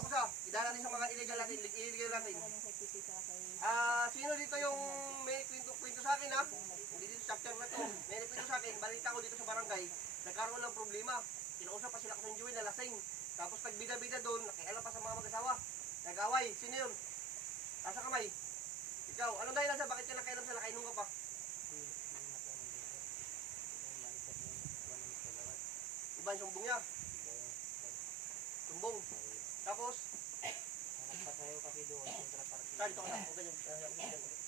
ito ko sa, idala natin sa mga illegal natin, sino dito yung may kwento sa akin ha? Hindi dito sa chapter na to. May kwento sa akin, balita ko dito sa barangay, nagkaroon ng problema. Kinausap pa sila ko sa Joel na lasing. Tapos nagbida-bida doon, nakialam pa sa mga mag-asawa. Nag-away, sino yun? Nasa kamay. Ikaw, anong dahilan sa bakit ka nakainom sa nakainom ka pa? Iba yung sumbong niya. Sumbong. Tapos, nagpasayo kasi doon, kontrapartido. saan ito ka na? Okay,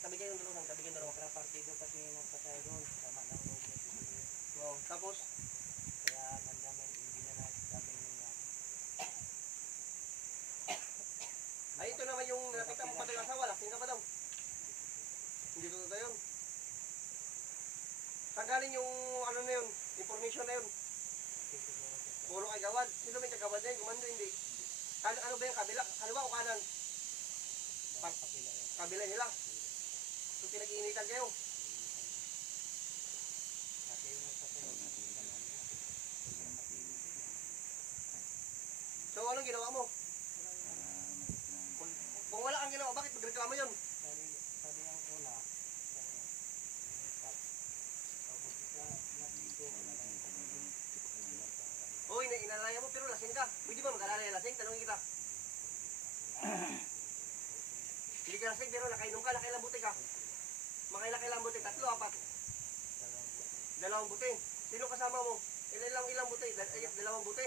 tabi kayo ng dalawa, tabi kayo ng dalawa. Kontrapartido kasi nagpasayo doon, sama ng loob niya siguro. Oo, tapos, Kaya nandamin, hindi na namin nangyari. ay ito naman yung nakita mo pa ng asawa, lasing ka pa daw. Hindi totoo yun. Saan galing yung ano na yun, information na yun? Puro kay Gawad. Sino may kagawad na yun? Gumando hindi. Ano ba yung kabila? Kaliwa o kanan? Kabila nila. So pinag-iinitan kayo. So anong ginawa mo? Kung wala kang ginawa, bakit magreklamo yun? Sabi ang una, Uy, inalaya mo pero lasing ka. Pwede ba mag-alalaya lasing? Tanungin kita. Hindi ka lasing pero nakainom ka, nakailang buti ka. Makailang buti, 3, 4. 2 buti. Sino kasama mo? Ilang buti? 2 buti.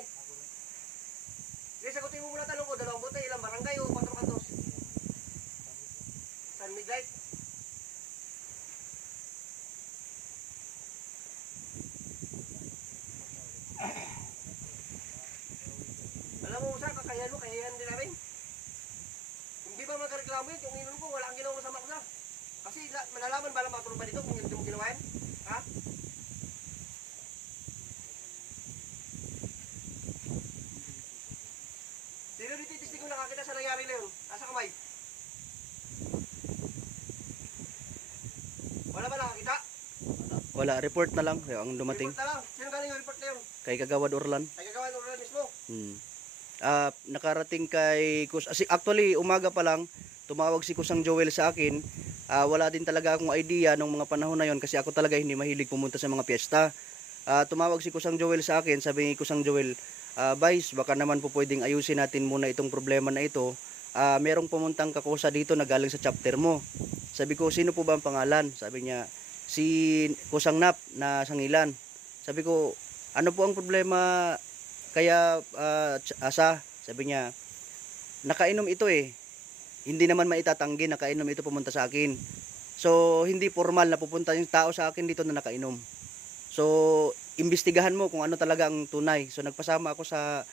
Sige, sagutin mo muna tanong ko, 2 buti, ilang barangay o 4 kantos? San Miguel. Alam mo sa kakayahan mo, kakayahan din namin. Hindi ba magkareklamo yun? Yung inom ko, wala kang ginawa masama ko sa. Kasi malalaman ba lang mga tulong ba dito kung hindi mo ginawa yan? Ha? Sino dito yung testing ko nakakita sa nangyari na yun? Nasa kamay? Wala ba nakakita? Wala, report na lang ang dumating. Report na lang. Sino galing yung report na yun? Kay Kagawad Orlan. Ay gagawa ng oral mismo. Nakarating kay actually umaga pa lang tumawag si Kusang Joel sa akin. Wala din talaga akong idea nung mga panahon na yon kasi ako talaga hindi mahilig pumunta sa mga piyesta. Tumawag si Kusang Joel sa akin, sabi ni Kusang Joel, Vice, baka naman po pwedeng ayusin natin muna itong problema na ito. Merong pumuntang kakusa dito na galing sa chapter mo. Sabi ko, sino po ba ang pangalan? Sabi niya, si Kusang Nap na Sangilan. Sabi ko, ano po ang problema kaya sabi niya, nakainom ito eh. Hindi naman maitatanggi, nakainom ito pumunta sa akin. So, hindi formal na pupunta yung tao sa akin dito na nakainom. So, imbestigahan mo kung ano talaga ang tunay. So, nagpasama ako sa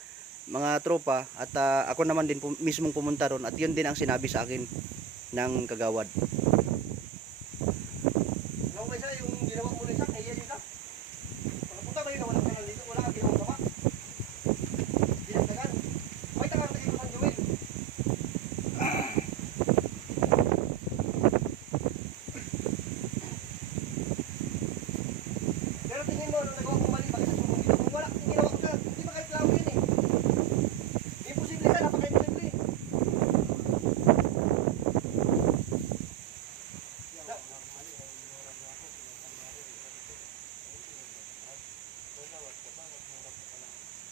mga tropa at ako naman din mismong pumunta ron at yun din ang sinabi sa akin ng Kagawad. Yung isa, yung ginawa mo na isa, kaya dito. Pagpunta ba yun na walang kanal dito? Wala kang ginawa ba? Dinagdagan. May takang tayo sa Joel. Pero tingin mo, nung nagawa ko mali, bakit sa sumbong dito? Kung wala kang ginawa ko ka, hindi ba kahit klaro yun eh? Imposible ka, napaka-imposible.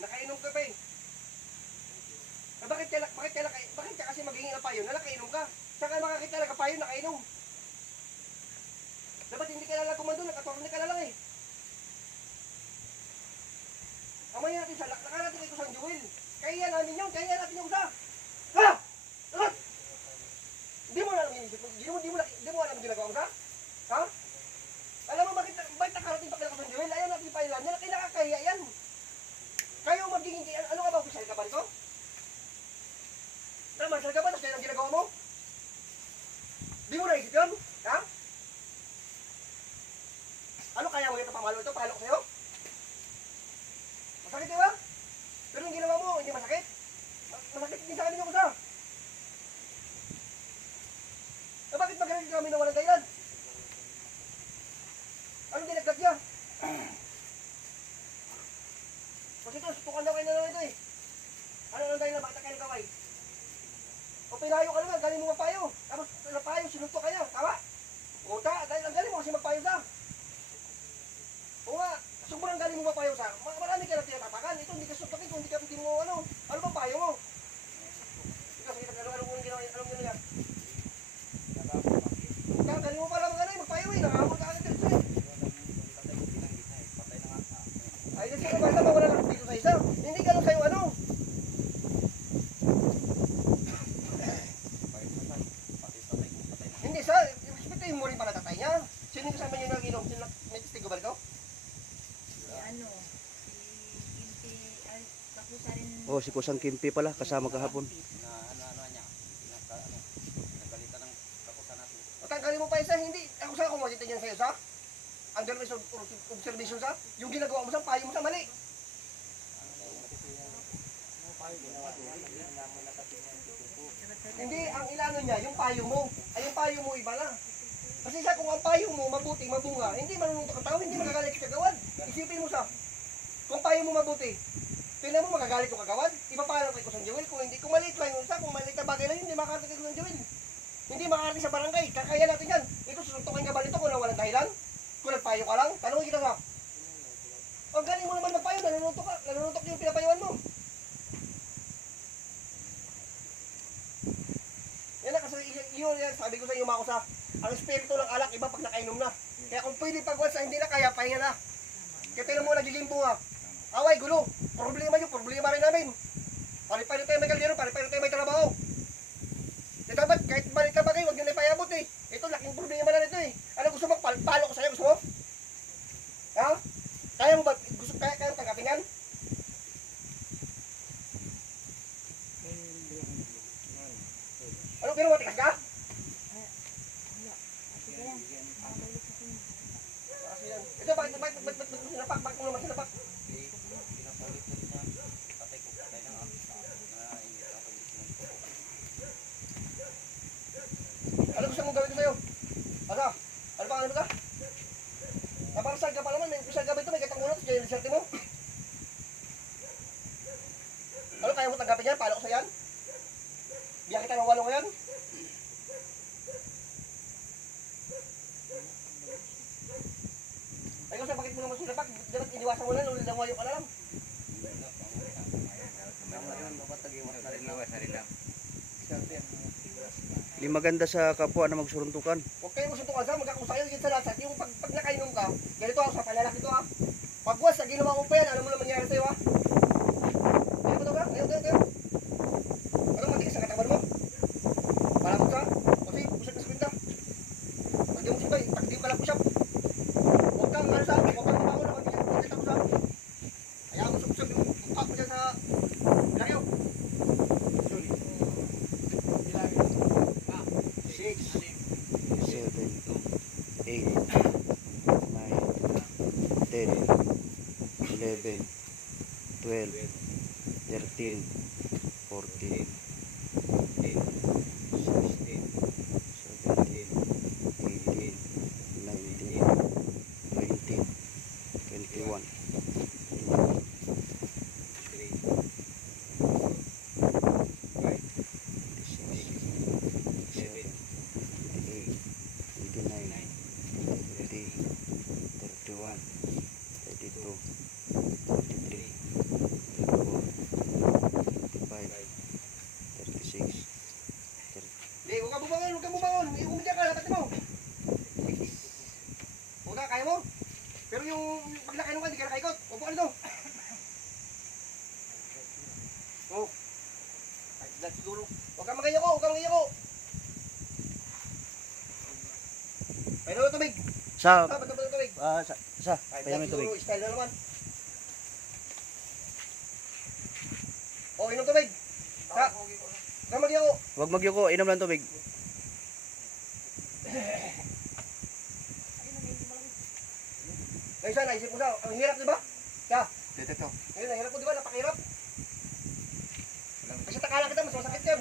Nakainom ka pa eh. Bakit ka kasi maghingi ng payo na nakainom ka? Saan ka makakita ng payo na nakainom? Dapat hindi ka lang kumando, nakatorne ka na lang eh. Kamay natin sa lakla natin kay Kusang Joel. Kaya namin yun, kaya natin yung usa. Ha? Arat! Hindi mo alam yung isip mo, hindi mo alam yung ginagawa mo sa? Ha? Alam mo bakit nakarating pa kay Kusang Joel? Ayaw natin pailan niya, kinakakahiya yan. Kayo magiging, ano ka ba, official ka ba nito? Marshal ka ba? Tapos yan ang ginagawa mo? Di mo naisip yun? Ha? Ano kaya mo ito pamalo ito? Pahalo ko sa'yo? Masakit diba? Pero yung ginawa mo, hindi masakit? Masakit din sa akin yung kusa. Bakit magaling kami na walang dahilan? Anong dinagdag niya? Kasi ito, sutukan daw kayo na lang ito eh. Ano ang dahilan? Bakit kayo nagkaway? pala tatay niya. Sino yung kasama niyo nag-inom? Sino may testigo ba ito? Ano, si Ginti, ay, kapusa rin. Oh, si Kusang Kimpi pala, kasama kahapon. Na ano niya, nagalitan ng kapusa natin. O tanggalin mo pa isa, hindi. Ako saan ako makita niyan sa'yo sa? Under observation sa? Yung ginagawa mo sa, payo mo sa mali. Hindi, ang ilano niya, yung payo mo. Ay, yung payo mo iba na. Kasi sa kung ang payo mo mabuti, mabunga, hindi manununtok ang tao, hindi magagalit sa kagawad. Isipin mo sa, kung payo mo mabuti, tingnan mo magagalit yung kagawad, ipapaalam kay Kusang Joel, kung hindi, kung maliit lang yun sa, kung maliit na bagay lang yun, hindi makakarating kay Kusang Joel. Hindi makakarating sa barangay, kakaya natin yan. Ito, susuntukin ka ba nito kung walang dahilan? Kung nagpayo ka lang, tanongin kita sa. Ang galing mo naman magpayo, nanununtok ka, nanununtok yung pinapayuan mo. Yan na, kasi yun, sabi ko sa iyo, Mako, sa ang espiritu ng alak, iba pag nakainom na. Kaya kung pwede pagwas sa hindi na kaya, pahinga na. Kaya tingnan mo, nagiging bunga. Away, gulo. Problema yun, problema rin namin. Pare-pare tayo may kaldero, pare-pare tayo may trabaho. Di dapat, kahit balik ka bagay, huwag nyo na ipayabot eh. Ito, laking problema na nito eh. Ano gusto mo? Palo ko sa'yo, gusto mo? Ha? Kaya mo ba? Gusto, kaya mo tanggapin yan? Ano, pero matikas ka? Ito, bakit sinapak? Bakit mo naman sinapak? Pinapalit ko rin niya, patay ko, patay na nga. Na hindi ako gusto ng Ano gusto mong gawin ko sa'yo? Asa? Ano pa ano ka? Naparsal ka pa naman, may pisal ka ba ito? May katangunan sa yung reserte mo? Ano, kaya mo tanggapin yan? Palo ko sa yan? Biyak kita ng walo ko yan? Ay ko sa bakit mo naman sinapak? Dapat iniwasan mo na, lulilangayo ka na lang. Di maganda sa kapwa na magsuruntukan. Huwag kayo magsuntukan sa magkakusayo yun sa lahat. Yung pag nakainom ka, ganito ako sa palalaki to ha. Pagwas, sa ginawa mo pa yan, alam mo na mangyari sa'yo ha. Ano ba ito ka? Ayaw. Ano matigas ang katawan mo? Palamot ka? Kasi pusyap ka sa pinta. Pag di mo sibay, pag di mo ka lang pusyap. Huwag kang ano sa, huwag kang mabango na pag-kita ko sa. Kaya mo sa pusyap, yung mukha ko dyan sa ilayo. 7, 8, 9, 10, 11, 12, 13, 14, 16, 17, 18, 19, 20, 21, 36. Hindi, huwag kang bumangon, huwag kang bumangon. Umidya ka, lapat mo. Huwag ka, kaya mo. Pero yung pag nakainom ka, hindi ka nakaikot. Upo ka nito. Oh. Ay, dahil siguro. Huwag kang magayako, huwag kang magayako. Ay, ano tubig? Sa, Ba't na ba ng tubig? sa, Ay, kaya may dahil tubig. siguro, style na naman. Oh, inom tubig. Sa, huwag kang magayako. Huwag magyuko, inom lang tubig. Ngayon sa, naisip mo sa, ang hirap, di ba? Sa, Ito. ngayon, ang hirap mo, di ba? Napakahirap. Kasi takala kita, mas masakit yan.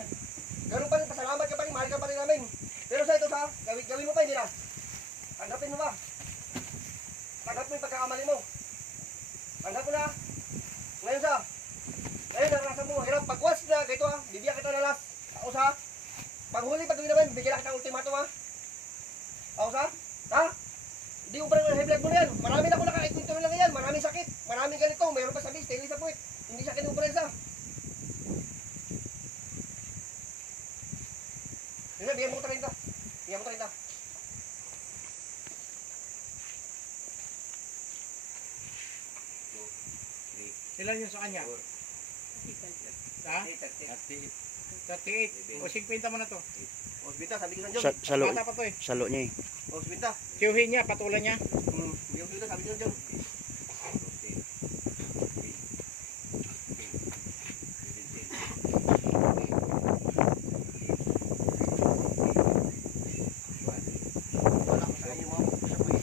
Ganun pa rin, pasalamat ka pa rin, mahal ka pa rin namin. Pero sa ito sa, gawin mo pa, hindi na. Tanggapin mo ba? Tanggap mo yung pagkakamali mo. Tanggap mo na. Ngayon sa, ngayon, naranasan mo, hirap, pagwas na, ganito ha, bibigyan kita na last. Ako sa, paghuli, pag gawin namin, bigyan na kita ng ultimatum ha. Ako sa, ha? Hindi mo pa rin high blood mo na yan. Marami na ako nakakikwento na lang yan. Maraming sakit. Maraming ganito. Mayroon pa sabi, stainless sa puwit. Hindi siya kinupresa. Sige, bigyan mo ko 30. Bigyan mo 30. Ilan yun sa kanya? Ha? 38. O 50 mo na to. Hospital, sabi ko sa Diyos. Salo, Bata pa to eh. salo niya eh. O, subinta. Tiyuhin niya, patulan niya. Bigyan ko dito, sabi ko dyan. Wala ko sa inyo mga push-up eh.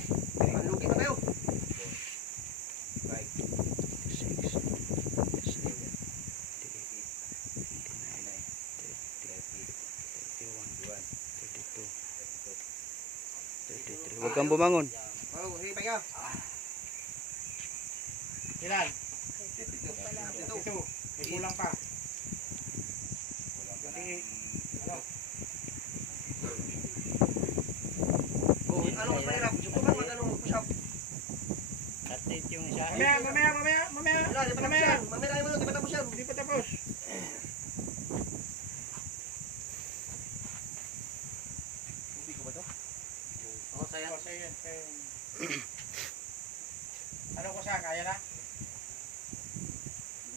Manlugi na tayo. 33. Huwag kang bumangon. Oh, sige, pahinga. Ilan? Ito. Ito. May kulang pa. Sige. Ano? Oh, ano mas mahirap? Subukan mag ano, push-up. Update yung isa. Mamaya. Wala, di pa tapos yan. Mamaya lang mo, di pa tapos yan. Hindi pa tapos. Hindi ko ba ito? Oo, saya. Oh, sa'yo yan. Sa'yo yan. Ano ko sa kaya na?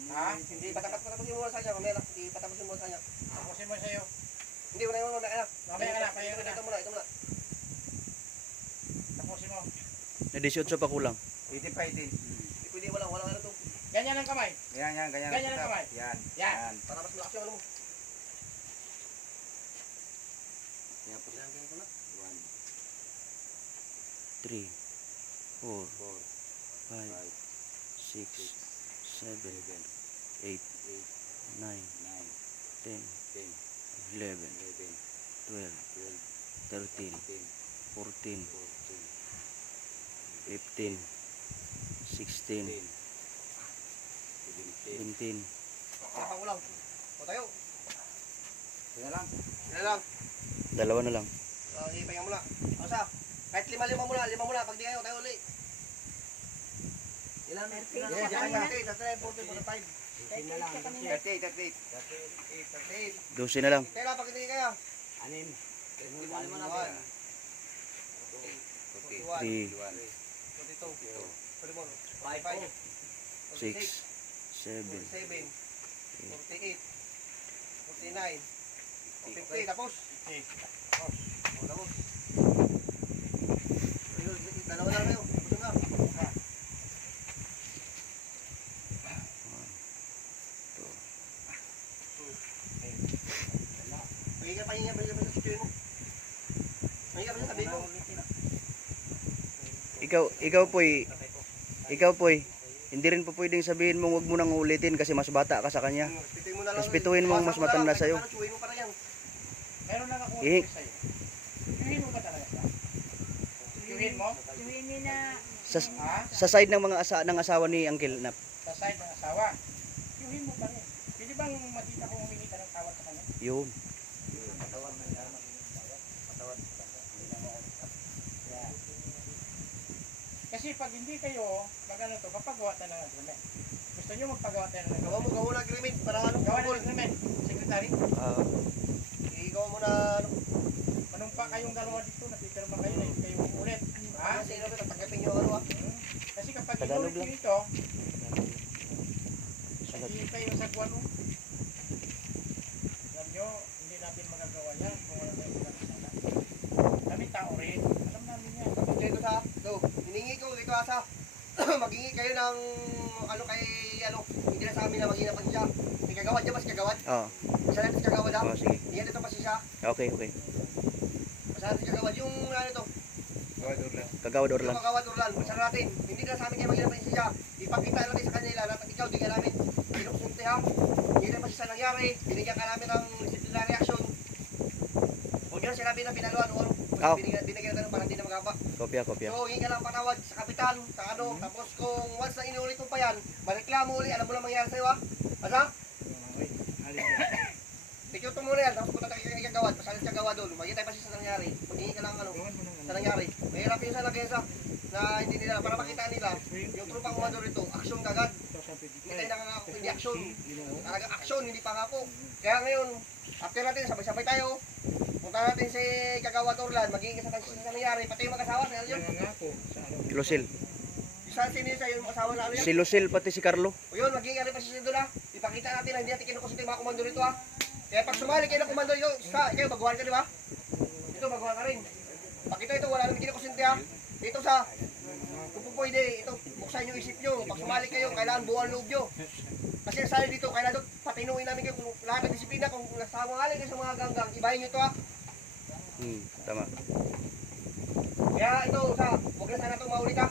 Ha? Hindi, patapusin mo muna sa kanya. Mamaya lang, hindi patapusin mo sa kanya. Tapusin mo sa'yo. Hindi, wala yung mamaya na. Mamaya ka na, pahinga ka na. Ito muna, ito muna. Tapusin mo. Na 18 pa kulang. 18 pa 18. Hindi pwede, walang ano to. Ganyan ang kamay. Ganyan. Ganyan ang kamay. Yan. Yan. Para mas malakas yung ano mo. Yan po. Ganyan ko na. 3, 4, 4, 5, 5, 6, 7, 8, 9, 9, 10, 10, 11, 11, 12, 12, 13, 13, 14, 14, 15, 16, 17, 17. Kapang ulang. O tayo. Yan lang. Yan lang. Dalawa na lang. Ipahinga muna. Asa? Kahit lima muna. Pag di kayo, tayo uli. Ilan? Perfect. Yes, Sa yan kanya. yan. Sa 45. 38. 12 na lang. Kaya lang, pag hindi kaya. Anim. Lima na ba? 3, 42. 45. 6, 7, 47. 48. 49. 50. Tapos. Okay. O, tapos. Dalawa lang kayo. Busog na. Pahinga pa sa sityo mo. Pahinga pa sa sabi mo. Ikaw poy, hindi rin po pwedeng sabihin mong huwag mo nang ulitin kasi mas bata ka sa kanya. Respetuhin mo na lang. Respetuhin mo ang mas matanda sa'yo. Chuhin mo pa na yan. Meron lang ako Eh. sa'yo. Tiyuhin mo ba talaga siya? Tiyuhin mo? Tuwin ni na Sa, Ha? sa side ng mga ng asawa ni Uncle Nap. Sa side ng asawa. Tiyuhin mo pa rin. Pwede bang makita kung humingi ka ng tawad sa kanya? Yun. Yan. Kasi pag hindi kayo, pag ano to, papagawa tayo ng agreement. Gusto nyo magpagawa tayo ng Gawa agreement? mo ng agreement para ano. Gawa ng agreement, secretary. Igawa mo na ano. Manumpa kayong dalawa dito, napipirma kayo na hindi kayo umulit. Ha? Kasi ano, tanggapin nyo ano ah. Kasi kapag Tagalog inulit lang. nyo ito, hindi kayo sa kuwan mo. Alam nyo, hindi natin magagawa yan kung wala tayong magkakasala. Kami tao rin, alam namin yan. Tapos dito sa, hiningi ko dito asa. Maghingi kayo ng ano kay ano, hindi na sa amin na maghingi pa siya. May kagawad dyan ba si kagawad? Oo. Masalamat si kagawad ha? Oh, sige. Iyan dito pa siya. Okay. Masalamat si kagawad. Yung ano to, Kagawad yung Orlan. kagawad Orlan. Masalamat natin. Hindi na sa amin kayo maghingi pa siya. Ipakita natin sa kanila na ikaw, di ka namin pinuksunti ha. Hindi na pa siya sa nangyari. Binigyan ka namin ng disciplinary action. Huwag nyo sinabi na pinaluan o Ah. binigyan natin para hindi na magapa. Kopya. So, hingi ka lang patawad sa kapitan, sa ano, tapos kung once na inulit mo pa yan, mareklamo uli, alam mo lang mangyari sa'yo ha? Asa? Tikyo to muna yan, tapos punta tayo kay kagawad, pasalit sa gawa doon, magiging tayo pa siya sa nangyari. Maghingi ka lang ano, sa nangyari. Mahirap yun sa nagkesa na hindi nila, para makita nila, yung trupang umando rito, action kagad. Hindi tayo nakangako, hindi action. Talaga action, hindi pangako. Kaya ngayon, after natin, sabay-sabay tayo. Punta natin si Kagawad Orlan, magiging sa nangyari, pati yung mag-asawa, sa yun. Lucille. Saan sinisa yung asawa na ano yan? Si Lucille pati si Carlo. O yun, magiging ano pa siya doon ha. Ipakita natin na hindi natin kinukusunti yung mga komando rito ha. Kaya pag sumali kayo ng komando yun, kayo baguhan ka di ba? Ito, baguhan ka rin. Pakita ito, wala naman kinakusente ha. Dito sa, kung po pwede, ito, buksan yung isip nyo. Pag sumali kayo, kailangan buwan loob nyo. Kasi sali dito, kailangan doon, patinuin namin kayo kung lahat ng disiplina, kung nasangali kayo sa mga ganggang, ibahin nyo ito ha. Tama. Kaya ito, huwag na sana itong maulit ha.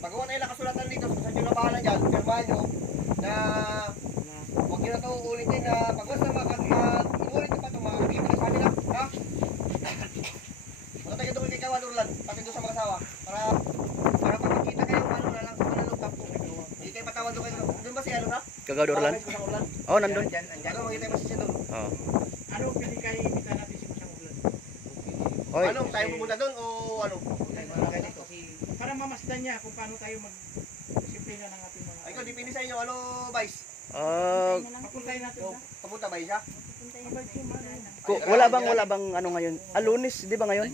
Pagawa tayo ng kasulatan dito, kung saan nyo na bahala dyan, pirmahan nyo, na huwag nyo na ito ulitin na pag basta inulit nyo pa ito, makakakita ka sa amin ha. Ano tayo doon kay Kawan Urlan, pati doon sa mga asawa, para pag makita kayo, ano na lang, sa loob po. Hindi kayo patawad doon kayo. Doon ba si ano na? Kagawad Orlan? Sa Urlan? Oh, nandun. Ano, makita yung masisya doon. Oh. Ano pili kayo imita natin si Kusang Ulan? Oy. Ano, tayo pumunta doon o ano? Para mamasdan niya kung paano tayo mag-disiplina ng ating mga... Ay, ikaw, dipindi sa inyo, ano, Vice? Papuntahin natin na. Papunta ba siya? Wala bang ano ngayon? Lunes, di ba ngayon?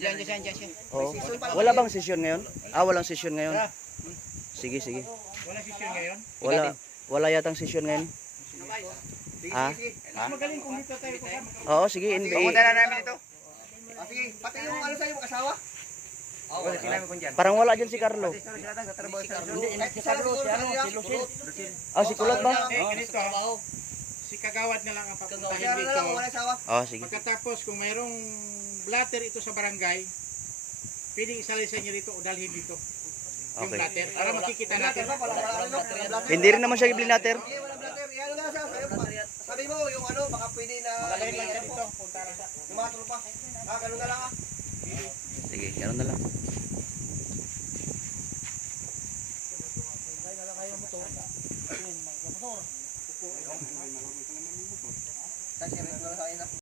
Oo. Wala bang session ngayon? Walang session ngayon. Sige. Wala session ngayon? Wala yatang session ngayon. Sige, Ah? sige. Mas magaling kung dito tayo kasama. Oo, sige. Pumunta na namin ito. Sige, pati yung ano sa'yo, mag-asawa? Parang wala dyan si Carlo. Kahit si Carlo, si ano, si Lucille. Si Kulot ba? Ganito, si Kagawad na lang ang Si papuntahin ano na lang, kung dito. wala asawa. Sige. Pagkatapos, kung mayroong blatter ito sa barangay, pwedeng isalisan niyo rito o dalhin dito. Yung Okay. blatter, para makikita natin. Hindi rin naman siya i-blatter. Hindi, wala blatter. Ano nga siya, sabi mo, yung ano, baka pwede na... Magaling lang siya dito. Punta lang siya. Yung mga trupa. Ganun na lang ah. Sige, ganoon na lang. Kasi rin ko na sa akin ah.